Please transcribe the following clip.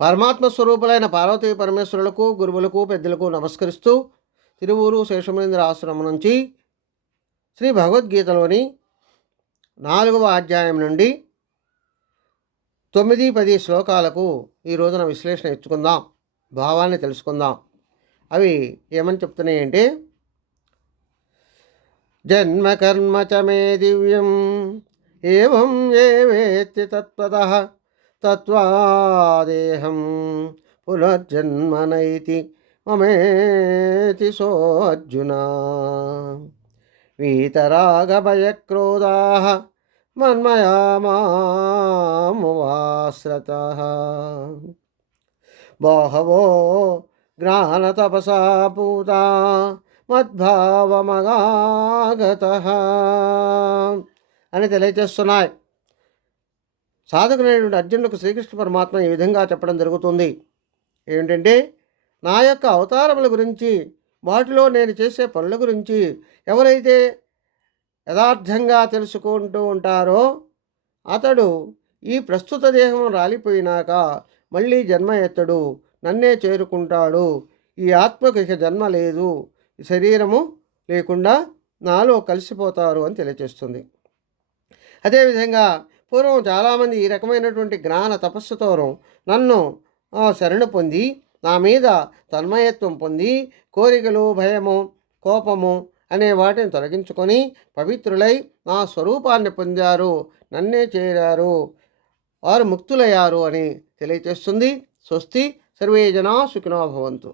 పరమాత్మ స్వరూపులైన పార్వతీ పరమేశ్వరులకు, గురువులకు, పెద్దలకు నమస్కరిస్తూ తిరువూరు శేషమేంద్ర ఆశ్రమం నుంచి శ్రీ భగవద్గీతలోని 4వ అధ్యాయం నుండి 9-10 శ్లోకాలకు ఈ రోజున విశ్లేషణ ఇచ్చుకుందాం, భావాన్ని తెలుసుకుందాం. అవి ఏమని చెప్తున్నాయంటే, జన్మ కర్మ చ మే దివ్యం ఏవం ఏ వేత్తి తత్వతః తత్వాదేహం పునర్జన్మనైతి మమేతి సోర్జున. వీతరాగభయక్రోధాః మన్మయా మాముపాశ్రితాః బహవో జ్ఞానతపసా పూతా మద్భావమగాగతః అని తెలియజేస్తున్నాయి. సాధకుడైనటువంటి అర్జునులకు శ్రీకృష్ణ పరమాత్మ ఈ విధంగా చెప్పడం జరుగుతుంది. ఏమిటంటే, నా యొక్క అవతారముల గురించి, వాటిలో నేను చేసే పనుల గురించి ఎవరైతే యథార్థంగా తెలుసుకుంటూ ఉంటారో అతడు ఈ ప్రస్తుత దేహం రాలిపోయినాక మళ్ళీ జన్మ ఎత్తడు, నన్నే చేరుకుంటాడు. ఈ ఆత్మకు ఇక జన్మ లేదు, శరీరము లేకుండా నాలో కలిసిపోతారు అని తెలియజేస్తుంది. అదేవిధంగా పూర్వం చాలామంది ఈ రకమైనటువంటి జ్ఞాన తపస్సుతోనూ నన్ను శరణు పొంది నా మీద తన్మయత్వం పొంది కోరికలు, భయము, కోపము అనే వాటిని తొలగించుకొని పవిత్రులై నా స్వరూపాన్ని పొందారు, నన్నే చేరారు, వారు ముక్తులయ్యారు అని తెలియచేస్తుంది. స్వస్తి. సర్వే జనా సుఖినో భవంతు.